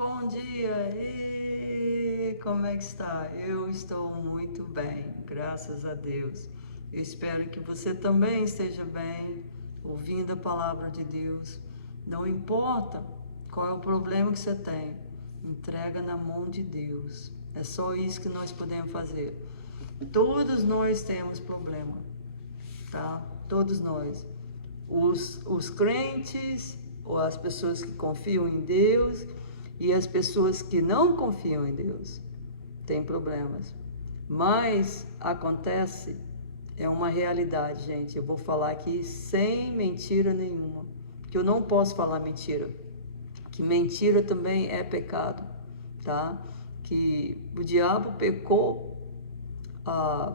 Bom dia! E como é que está? Eu estou muito bem, graças a Deus. Eu espero que você também esteja bem, ouvindo a palavra de Deus. Não importa qual é o problema que você tem, entrega na mão de Deus. É só isso que nós podemos fazer. Todos nós temos problema, tá? Todos nós. Os crentes, ou as pessoas que confiam em Deus, e as pessoas que não confiam em Deus têm problemas. Mas acontece, é uma realidade, gente. Eu vou falar aqui sem mentira nenhuma, porque eu não posso falar mentira. Que mentira também é pecado, tá? Que o diabo pecou,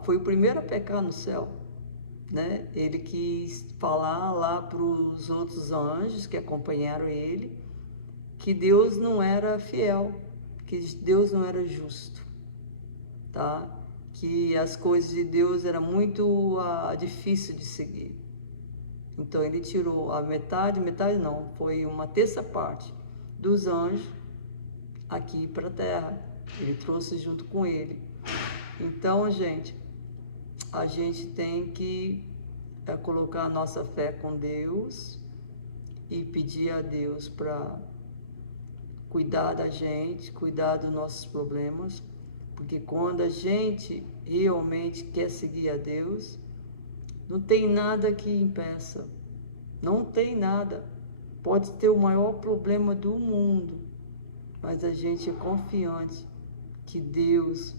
foi o primeiro a pecar no céu, né? Ele quis falar lá para os outros anjos que acompanharam ele que Deus não era fiel, que Deus não era justo, tá? Que as coisas de Deus era muito difícil de seguir. Então ele tirou a metade não, foi uma terça parte dos anjos aqui para a terra. Ele trouxe junto com ele. Então, gente, a gente tem que colocar a nossa fé com Deus e pedir a Deus para cuidar da gente, cuidar dos nossos problemas, porque quando a gente realmente quer seguir a Deus, não tem nada que impeça, não tem nada. Pode ter o maior problema do mundo, mas a gente é confiante que Deus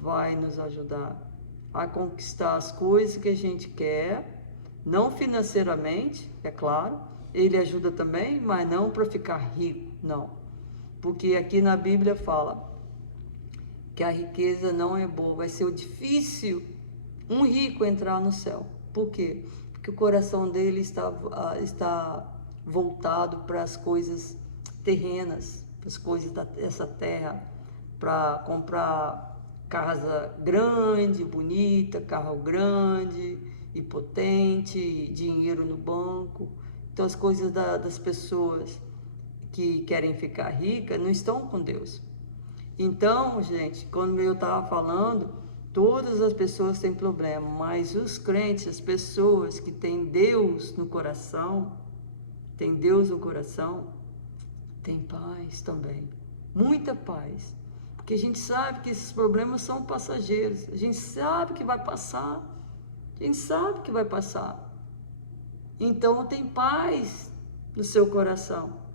vai nos ajudar a conquistar as coisas que a gente quer, não financeiramente, é claro, Ele ajuda também, mas não para ficar rico, não. Porque aqui na Bíblia fala que a riqueza não é boa, vai ser difícil um rico entrar no céu. Por quê? Porque o coração dele está voltado para as coisas terrenas, para as coisas dessa terra, para comprar casa grande, bonita, carro grande e potente, dinheiro no banco. Então as coisas das pessoas que querem ficar ricas não estão com Deus. Então, gente, quando eu estava falando, todas as pessoas têm problema, mas os crentes, as pessoas que têm Deus no coração, têm Deus no coração, têm paz também, muita paz. Porque a gente sabe que esses problemas são passageiros, a gente sabe que vai passar, a gente sabe que vai passar. Então tem paz no seu coração.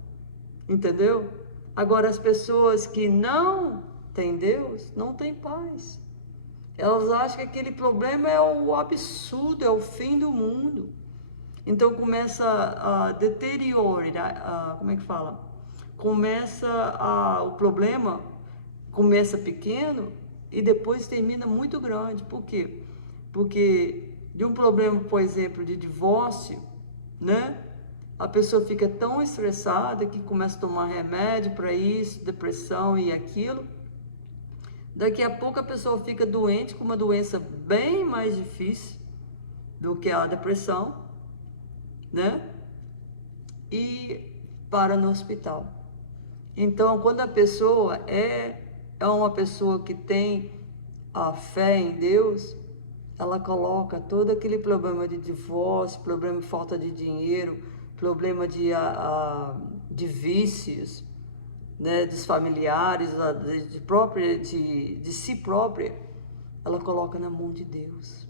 Entendeu? Agora, as pessoas que não têm Deus, não têm paz. Elas acham que aquele problema é o absurdo, é o fim do mundo. Então começa a deteriorar, como é que fala? O problema começa pequeno e depois termina muito grande. Por quê? Porque de um problema, por exemplo, de divórcio, né? A pessoa fica tão estressada que começa a tomar remédio para isso, depressão e aquilo. Daqui a pouco a pessoa fica doente com uma doença bem mais difícil do que a depressão, né? E para no hospital. Então, quando a pessoa é uma pessoa que tem a fé em Deus, ela coloca todo aquele problema de divórcio, problema de falta de dinheiro, problema de vícios, né, dos familiares, de si própria, ela coloca na mão de Deus.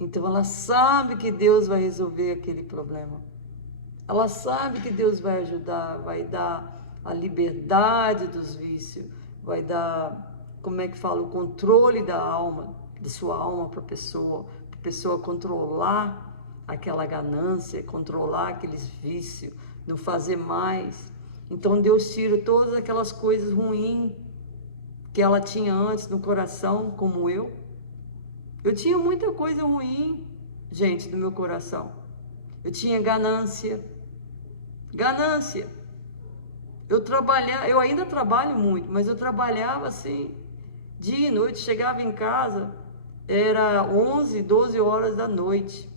Então ela sabe que Deus vai resolver aquele problema. Ela sabe que Deus vai ajudar, vai dar a liberdade dos vícios, vai dar, como é que fala, o controle da alma, da sua alma para a pessoa controlar aquela ganância, controlar aqueles vícios, não fazer mais. Então Deus tira todas aquelas coisas ruins que ela tinha antes no coração, como eu. Eu tinha muita coisa ruim, gente, no meu coração. Eu tinha ganância. Eu ainda trabalho muito, mas eu trabalhava assim, dia e noite, chegava em casa, era 11, 12 horas da noite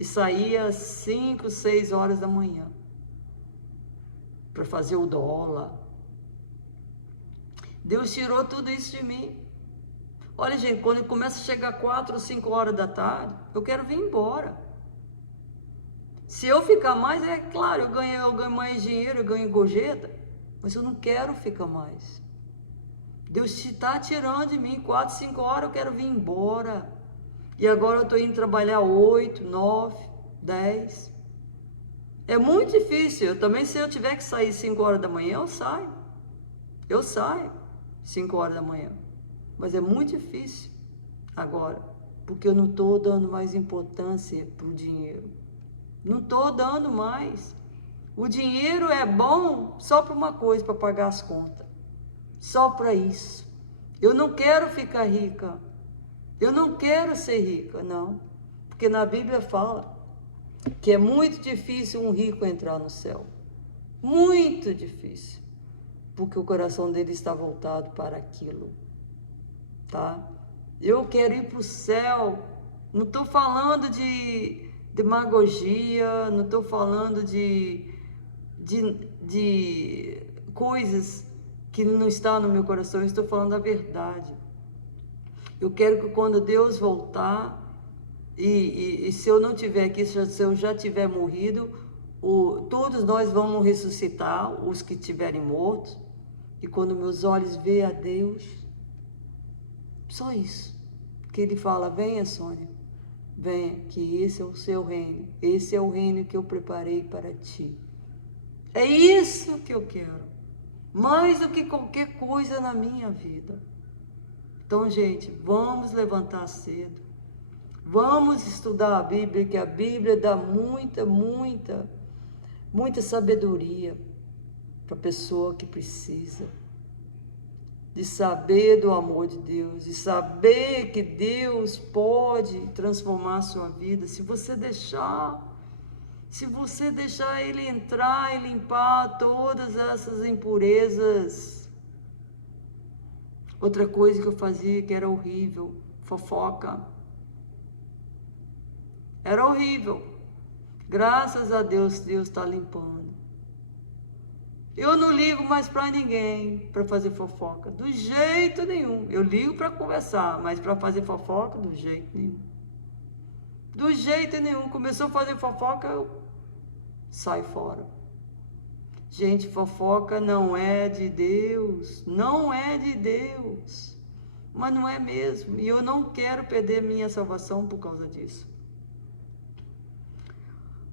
e saía 5, 6 horas da manhã para fazer o dólar, Deus tirou tudo isso de mim. Olha, gente, quando começa a chegar 4 ou 5 horas da tarde, eu quero vir embora. Se eu ficar mais, é claro, eu ganho mais dinheiro, eu ganho gorjeta, mas eu não quero ficar mais. Deus está tirando de mim 4, 5 horas, eu quero vir embora. E agora eu estou indo trabalhar 8, 9, 10. É muito difícil. Eu também, se eu tiver que sair 5 horas da manhã, eu saio. Eu saio 5 horas da manhã. Mas é muito difícil agora, porque eu não estou dando mais importância para o dinheiro. Não estou dando mais. O dinheiro é bom só para uma coisa, para pagar as contas. Só para isso. Eu não quero ficar rica. Eu não quero ser rica, não. Porque na Bíblia fala que é muito difícil um rico entrar no céu. Muito difícil. Porque o coração dele está voltado para aquilo. Tá? Eu quero ir para o céu. Não estou falando de demagogia, não estou falando de coisas que não estão no meu coração, eu estou falando a verdade. Eu quero que quando Deus voltar, e se eu não estiver aqui, se eu já tiver morrido, todos nós vamos ressuscitar, os que estiverem mortos, e quando meus olhos veem a Deus, só isso, que Ele fala, venha Sônia, venha, que esse é o seu reino, esse é o reino que eu preparei para ti. É isso que eu quero, mais do que qualquer coisa na minha vida. Então, gente, vamos levantar cedo, vamos estudar a Bíblia, que a Bíblia dá muita sabedoria para a pessoa que precisa de saber do amor de Deus, de saber que Deus pode transformar a sua vida, se você deixar Ele entrar e limpar todas essas impurezas. Outra coisa que eu fazia que era horrível, fofoca. Era horrível. Graças a Deus, Deus está limpando. Eu não ligo mais para ninguém para fazer fofoca, do jeito nenhum. Eu ligo para conversar, mas para fazer fofoca, do jeito nenhum. Do jeito nenhum. Começou a fazer fofoca, eu saio fora. Gente, fofoca não é de Deus, não é de Deus, mas não é mesmo, e eu não quero perder minha salvação por causa disso.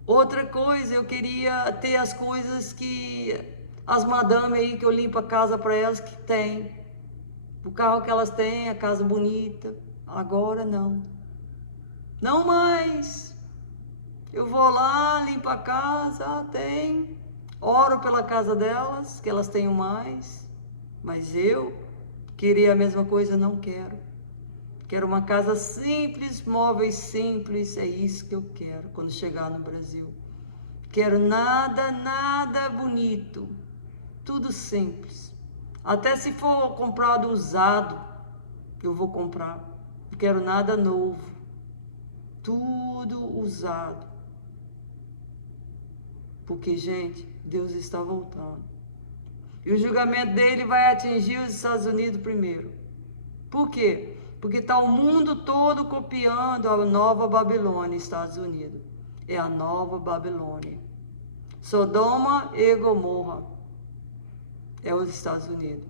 Outra coisa, eu queria ter as coisas que as madames aí, que eu limpo a casa para elas, que tem, o carro que elas têm, a casa bonita. Agora não, não mais. Eu vou lá, limpo a casa, tem, oro pela casa delas, que elas tenham mais, mas eu queria a mesma coisa, não quero. Quero uma casa simples, móveis simples, é isso que eu quero quando chegar no Brasil. Quero nada bonito, tudo simples. Até se for comprado usado, eu vou comprar. Não quero nada novo, tudo usado. Porque, gente, Deus está voltando. E o julgamento dele vai atingir os Estados Unidos primeiro. Por quê? Porque está o mundo todo copiando a nova Babilônia, Estados Unidos. É a nova Babilônia. Sodoma e Gomorra é os Estados Unidos.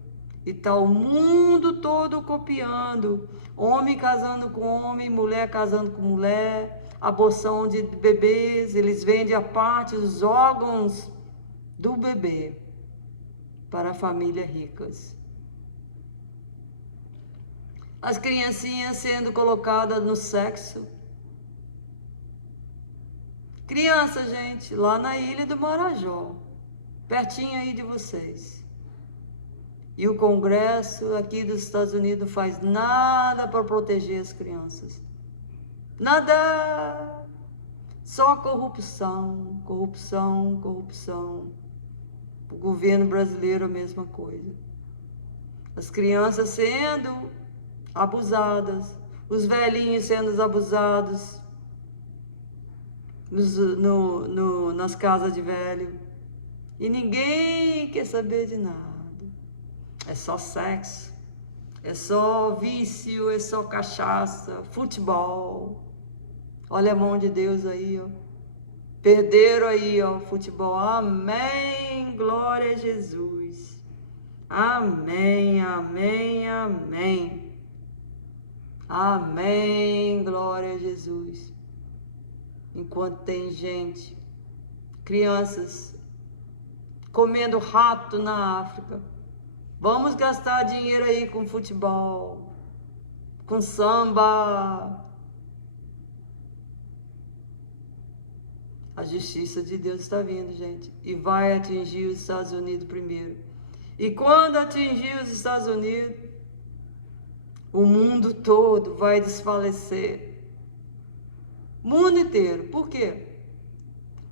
E está o mundo todo copiando. Homem casando com homem, mulher casando com mulher, aborção de bebês, eles vendem a parte dos órgãos do bebê para famílias ricas. As criancinhas sendo colocadas no sexo. Criança, gente, lá na Ilha do Marajó, pertinho aí de vocês. E o Congresso aqui dos Estados Unidos não faz nada para proteger as crianças. Nada! Só corrupção. O governo brasileiro a mesma coisa. As crianças sendo abusadas, os velhinhos sendo abusados nas casas de velho. E ninguém quer saber de nada. é só sexo, é só vício, é só cachaça, futebol. Olha a mão de Deus aí, ó. Perderam aí, ó, futebol. Amém, glória a Jesus. Amém, amém, amém. Amém, glória a Jesus. Enquanto tem gente, crianças, comendo rato na África, vamos gastar dinheiro aí com futebol, com samba. A justiça de Deus está vindo, gente, e vai atingir os Estados Unidos primeiro. E quando atingir os Estados Unidos, o mundo todo vai desfalecer. Mundo inteiro. Por quê?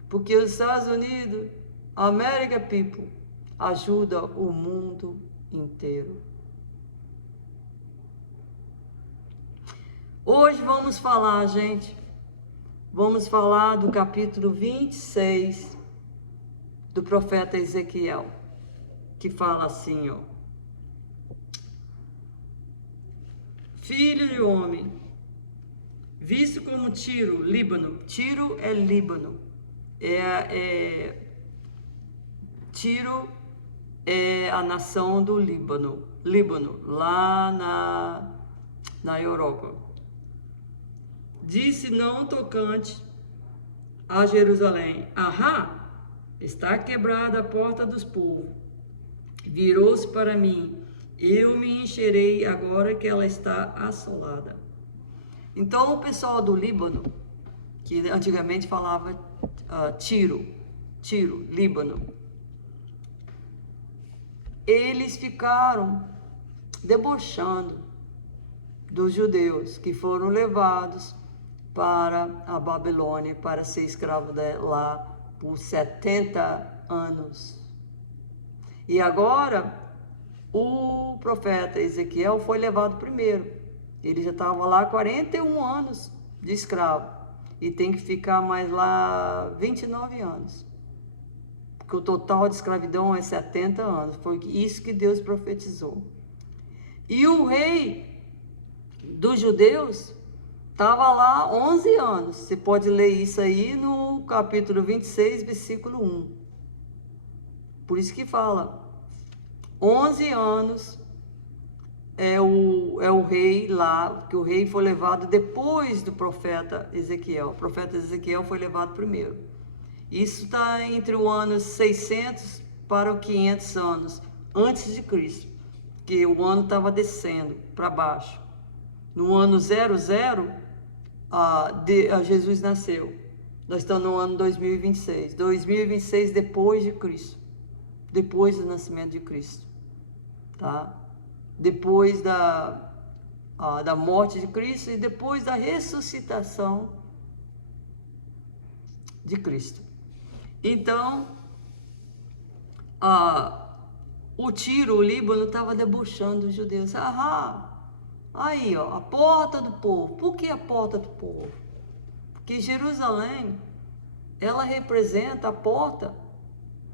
Porque os Estados Unidos, America People, ajuda o mundo inteiro. Hoje vamos falar, gente, vamos falar do capítulo 26 do profeta Ezequiel, que fala assim, ó. Filho de homem, visto como Tiro, Líbano, Tiro é Líbano, Tiro é a nação do Líbano, lá na Europa. Disse não tocante a Jerusalém: ahá, está quebrada a porta dos povos. Virou-se para mim: eu me encherei agora que ela está assolada. Então o pessoal do Líbano, que antigamente falava Tiro, Líbano, eles ficaram debochando dos judeus que foram levados para a Babilônia para ser escravo lá por 70 anos. E agora o profeta Ezequiel foi levado primeiro. Ele já estava lá 41 anos de escravo e tem que ficar mais lá 29 anos. Porque o total de escravidão é 70 anos. Foi isso que Deus profetizou. E o rei dos judeus estava lá 11 anos. Você pode ler isso aí no capítulo 26, versículo 1. Por isso que fala, 11 anos é o rei lá, que o rei foi levado depois do profeta Ezequiel. O profeta Ezequiel foi levado primeiro. Isso está entre o ano 600 para o 500 anos antes de Cristo, que o ano estava descendo para baixo. No ano 00, Jesus nasceu. Nós estamos no ano 2026. 2026 depois de Cristo. Depois do nascimento de Cristo. Tá? Depois da morte de Cristo e depois da ressuscitação de Cristo. Então, o Tiro, o Líbano, estava debochando os judeus. Aí, ó, a porta do povo. Por que a porta do povo? Porque Jerusalém, ela representa a porta,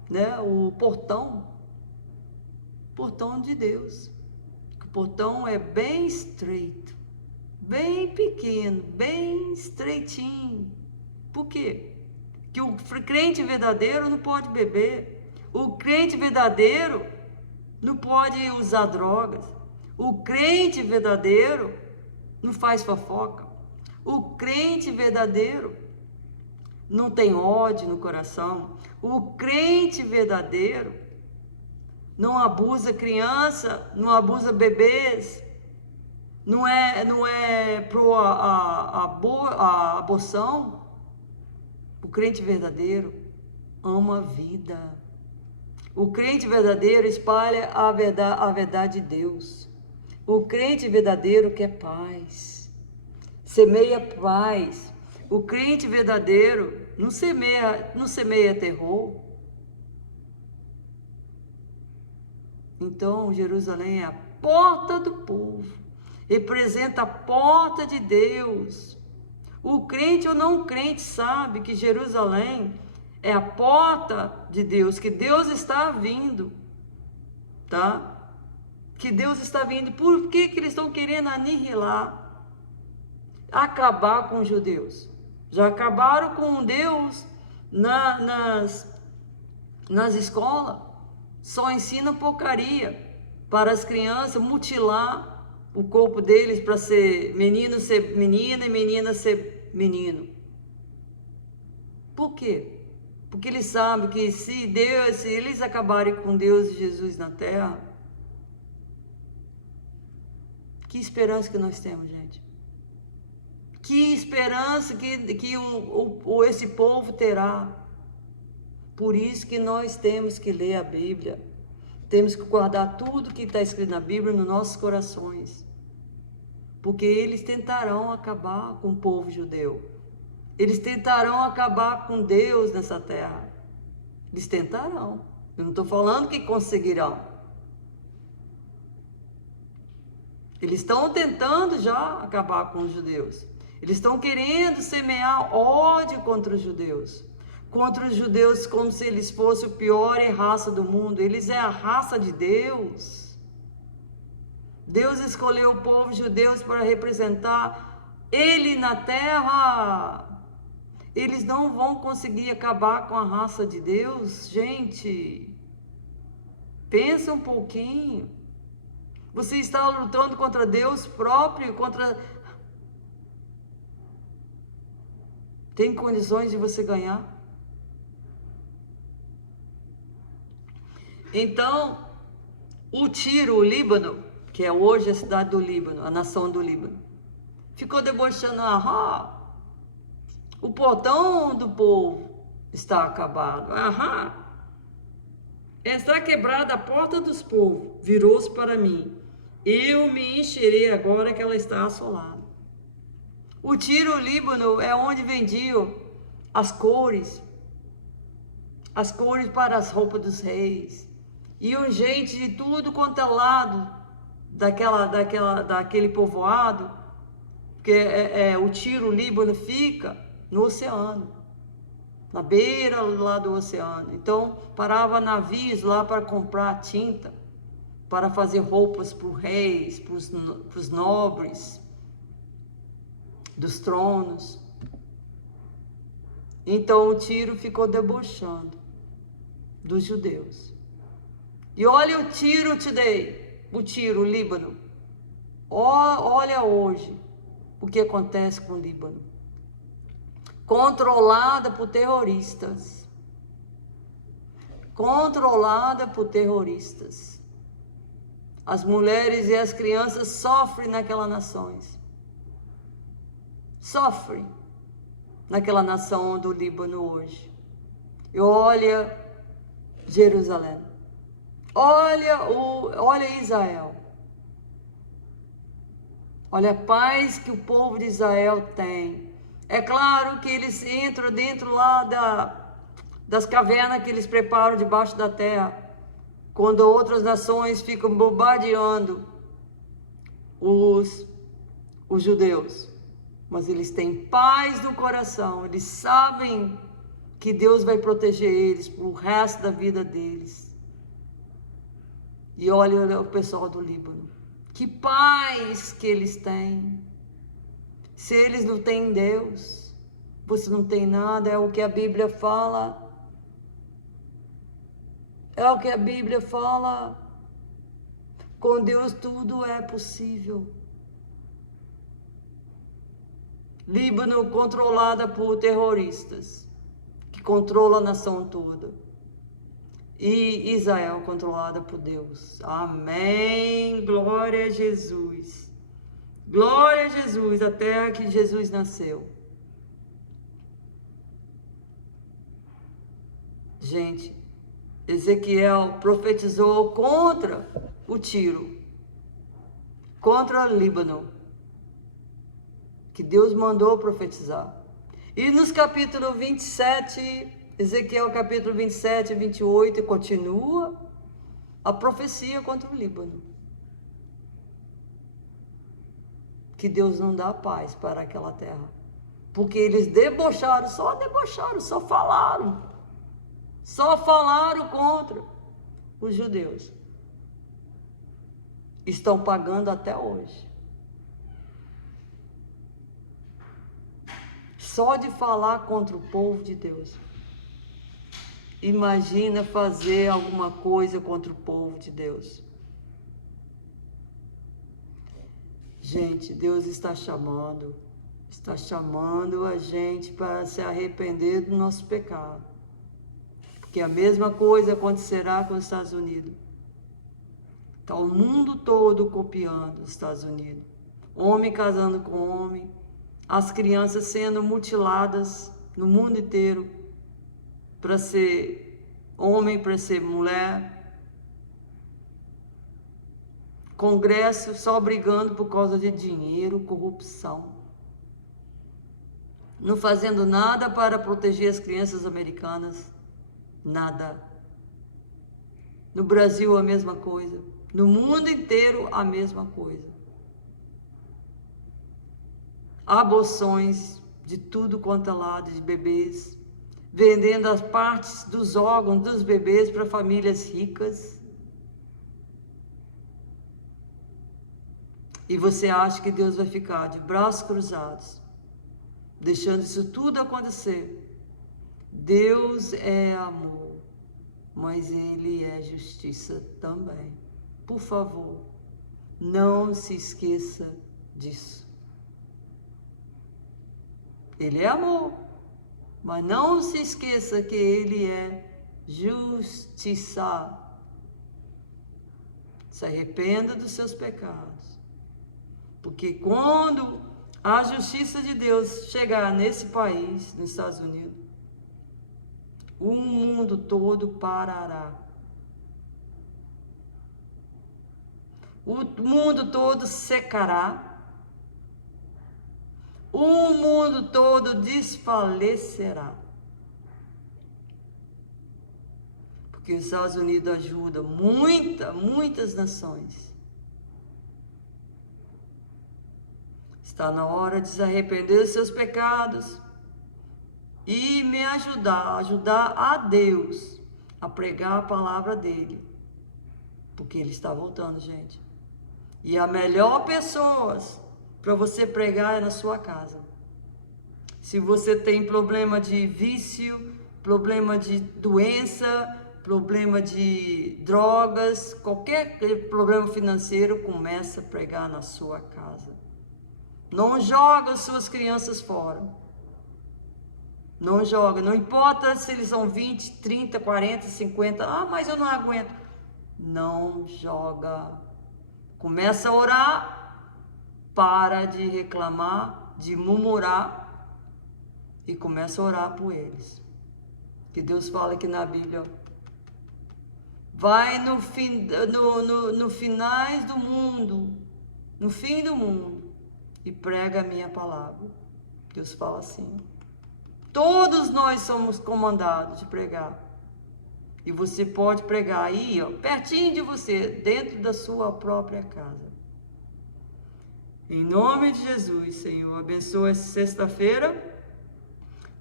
né? O portão de Deus. O portão é bem estreito, bem pequeno, bem estreitinho. Por quê? Que o crente verdadeiro não pode beber. O crente verdadeiro não pode usar drogas. O crente verdadeiro não faz fofoca. O crente verdadeiro não tem ódio no coração. O crente verdadeiro não abusa criança, não abusa bebês, não é pro a aborção. O crente verdadeiro ama a vida. O crente verdadeiro espalha a verdade de Deus. O crente verdadeiro quer paz, semeia paz. O crente verdadeiro não semeia terror. Então, Jerusalém é a porta do povo, representa a porta de Deus. O crente ou não crente sabe que Jerusalém é a porta de Deus, que Deus está vindo, tá? que Deus está vindo. Por que eles estão querendo aniquilar, acabar com os judeus? Já acabaram com Deus nas escolas. Só ensina porcaria para as crianças, mutilar o corpo deles para ser menino ser menina e menina ser menino. Por quê? Porque eles sabem que se eles acabarem com Deus e Jesus na terra, que esperança que nós temos, gente? Que esperança que esse povo terá? Por isso que nós temos que ler a Bíblia. Temos que guardar tudo que está escrito na Bíblia nos nossos corações. Porque eles tentarão acabar com o povo judeu. Eles tentarão acabar com Deus nessa terra. Eles tentarão. Eu não estou falando que conseguirão. Eles estão tentando já acabar com os judeus. Eles estão querendo semear ódio contra os judeus. Contra os judeus como se eles fossem a pior raça do mundo. Eles é a raça de Deus. Deus escolheu o povo judeu para representar Ele na terra. Eles não vão conseguir acabar com a raça de Deus, gente. Pensa um pouquinho. Você está lutando contra Deus próprio, Tem condições de você ganhar? Então, o Tiro, o Líbano, que é hoje a cidade do Líbano, a nação do Líbano, ficou debochando, o portão do povo está acabado, está quebrada a porta dos povos, virou-se para mim, eu me encherei agora que ela está assolada. O Tiro, o Líbano, é onde vendiam as cores para as roupas dos reis. Iam gente de tudo quanto é lado daquele povoado, porque o Tiro, o Líbano, fica no oceano, na beira lá do oceano. Então, parava navios lá para comprar tinta, para fazer roupas para os reis, para os nobres, dos tronos. Então, o Tiro ficou debochando dos judeus. E olha o Tiro today, o Tiro, o Líbano. Olha hoje o que acontece com o Líbano. Controlada por terroristas. Controlada por terroristas. As mulheres e as crianças sofrem naquelas nações. Sofrem naquela nação do Líbano hoje. E olha Jerusalém. Olha Israel. Olha a paz que o povo de Israel tem. É claro que eles entram dentro lá das cavernas que eles preparam debaixo da terra, quando outras nações ficam bombardeando os judeus. Mas eles têm paz no coração. Eles sabem que Deus vai proteger eles pro resto da vida deles. E olha o pessoal do Líbano. Que paz que eles têm. Se eles não têm Deus, você não tem nada. É o que a Bíblia fala. É o que a Bíblia fala. Com Deus tudo é possível. Líbano controlada por terroristas, que controla a nação toda. E Israel controlada por Deus. Amém. Glória a Jesus. Glória a Jesus, a terra que Jesus nasceu. Gente, Ezequiel profetizou contra o Tiro, contra o Líbano, que Deus mandou profetizar. E nos capítulos 27, Ezequiel capítulo 27 e 28, continua a profecia contra o Líbano. Que Deus não dá paz para aquela terra. Porque eles debocharam, só falaram. Só falaram contra os judeus. estão pagando até hoje. Só de falar contra o povo de Deus. Imagina fazer alguma coisa contra o povo de Deus. Gente, Deus está chamando a gente para se arrepender do nosso pecado. Porque a mesma coisa acontecerá com os Estados Unidos. Está o mundo todo copiando os Estados Unidos. Homem casando com homem, as crianças sendo mutiladas no mundo inteiro para ser homem, para ser mulher. Congresso só brigando por causa de dinheiro, corrupção. Não fazendo nada para proteger as crianças americanas. Nada. No Brasil a mesma coisa. No mundo inteiro a mesma coisa. Aborções de tudo quanto é lado de bebês. Vendendo as partes dos órgãos dos bebês para famílias ricas. E você acha que Deus vai ficar de braços cruzados, deixando isso tudo acontecer? Deus é amor, mas Ele é justiça também. Por favor, não se esqueça disso. Ele é amor, mas não se esqueça que Ele é justiça. Se arrependa dos seus pecados. Porque quando a justiça de Deus chegar nesse país, nos Estados Unidos, o mundo todo parará. O mundo todo secará. O mundo todo desfalecerá. Porque os Estados Unidos ajudam muitas nações. Está na hora de se arrepender dos seus pecados e me ajudar a Deus a pregar a palavra dele. Porque ele está voltando, gente. E a melhor pessoa para você pregar é na sua casa. Se você tem problema de vício, problema de doença, problema de drogas, qualquer problema financeiro, começa a pregar na sua casa. Não joga as suas crianças fora. Não joga. Não importa se eles são 20, 30, 40, 50. Ah, mas eu não aguento. Não joga. Começa a orar. Para de reclamar, de murmurar. E começa a orar por eles. Que Deus fala aqui na Bíblia. Vai no finais do mundo. No fim do mundo. E prega a minha palavra. Deus fala assim. Todos nós somos comandados de pregar. E você pode pregar aí, ó, pertinho de você, dentro da sua própria casa. Em nome de Jesus, Senhor, abençoa essa sexta-feira.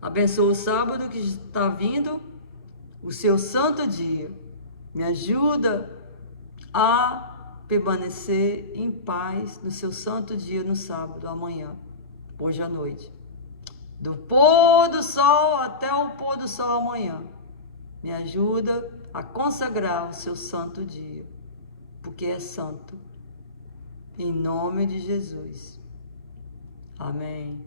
Abençoa o sábado que está vindo, o seu santo dia. Me ajuda a permanecer em paz no seu santo dia no sábado, amanhã, hoje à noite. Do pôr do sol até o pôr do sol amanhã. Me ajuda a consagrar o seu santo dia, porque é santo. Em nome de Jesus. Amém.